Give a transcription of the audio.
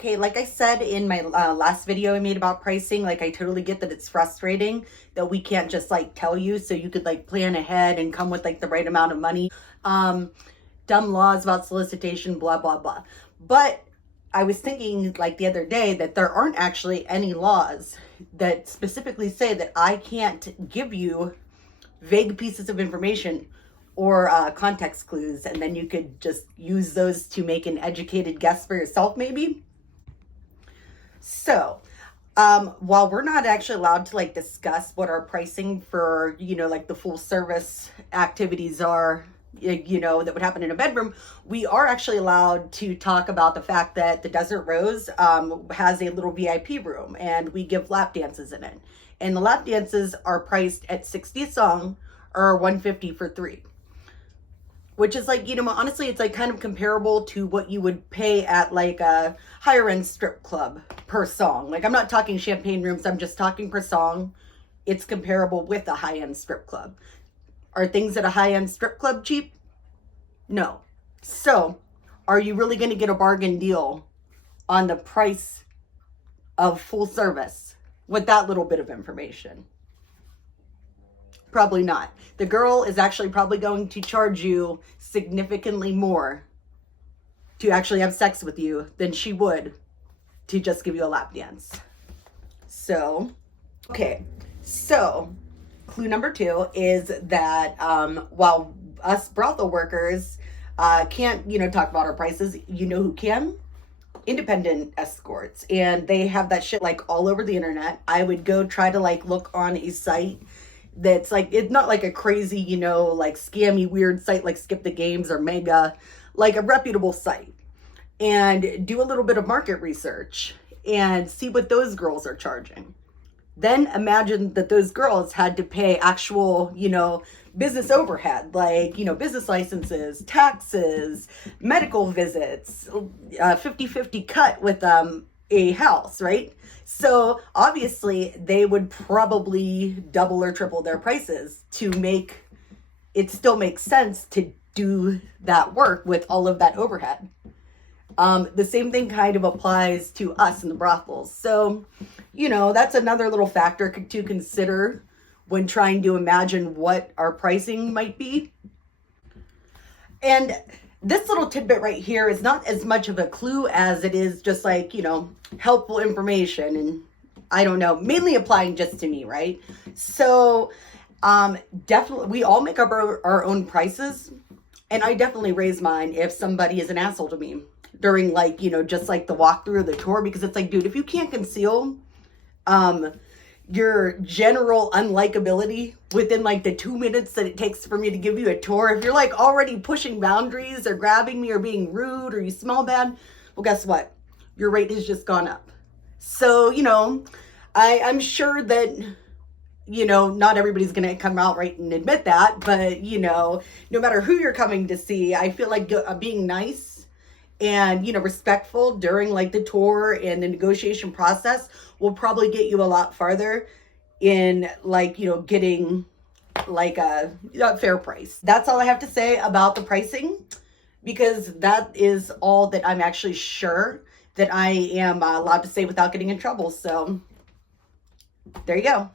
Okay, like I said in my last video I made about pricing, like I totally get that it's frustrating that we can't just like tell you so you could like plan ahead and come with like the right amount of money. Dumb laws about solicitation, blah, blah, blah. But I was thinking like the other day that there aren't actually any laws that specifically say that I can't give you vague pieces of information or context clues, and then you could just use those to make an educated guess for yourself maybe. So while we're not actually allowed to like discuss what our pricing for, like the full service activities are, that would happen in a bedroom, we are actually allowed to talk about the fact that the Desert Rose has a little VIP room and we give lap dances in it. And the lap dances are priced at $60 a song or $150 for 3. Which is like, honestly, it's like kind of comparable to what you would pay at like a higher end strip club per song. Like I'm not talking champagne rooms, I'm just talking per song. It's comparable with a high end strip club. Are things at a high end strip club cheap? No. So are you really going to get a bargain deal on the price of full service with that little bit of information? Probably not. The girl is actually probably going to charge you significantly more to actually have sex with you than she would to just give you a lap dance. So, okay. So, clue number 2 is that while us brothel workers can't, talk about our prices, who can? Independent escorts. And they have that shit like all over the internet. I would go try to like look on a site that's like, it's not like a crazy, like scammy weird site like Skip the Games or Mega, like a reputable site, and do a little bit of market research and see what those girls are charging. Then imagine that those girls had to pay actual, business overhead, like, business licenses, taxes, medical visits, 50-50 cut with a house, right? So obviously they would probably double or triple their prices to make it still make sense to do that work with all of that overhead. The same thing kind of applies to us in the brothels. So, that's another little factor to consider when trying to imagine what our pricing might be. And this little tidbit right here is not as much of a clue as it is just like, helpful information. And I don't know, mainly applying just to me, right? So definitely, we all make up our own prices. And I definitely raise mine if somebody is an asshole to me during like, just like the walkthrough of the tour. Because it's like, dude, if you can't conceal your general unlikability within like the 2 minutes that it takes for me to give you a tour, if you're like already pushing boundaries or grabbing me or being rude or you smell bad, well, guess what? Your rate has just gone up. So, I'm sure that, not everybody's going to come out right and admit that, but, no matter who you're coming to see, I feel like being nice and, respectful during like the tour and the negotiation process will probably get you a lot farther in like, getting like a fair price. That's all I have to say about the pricing, because that is all that I'm actually sure that I am allowed to say without getting in trouble. So there you go.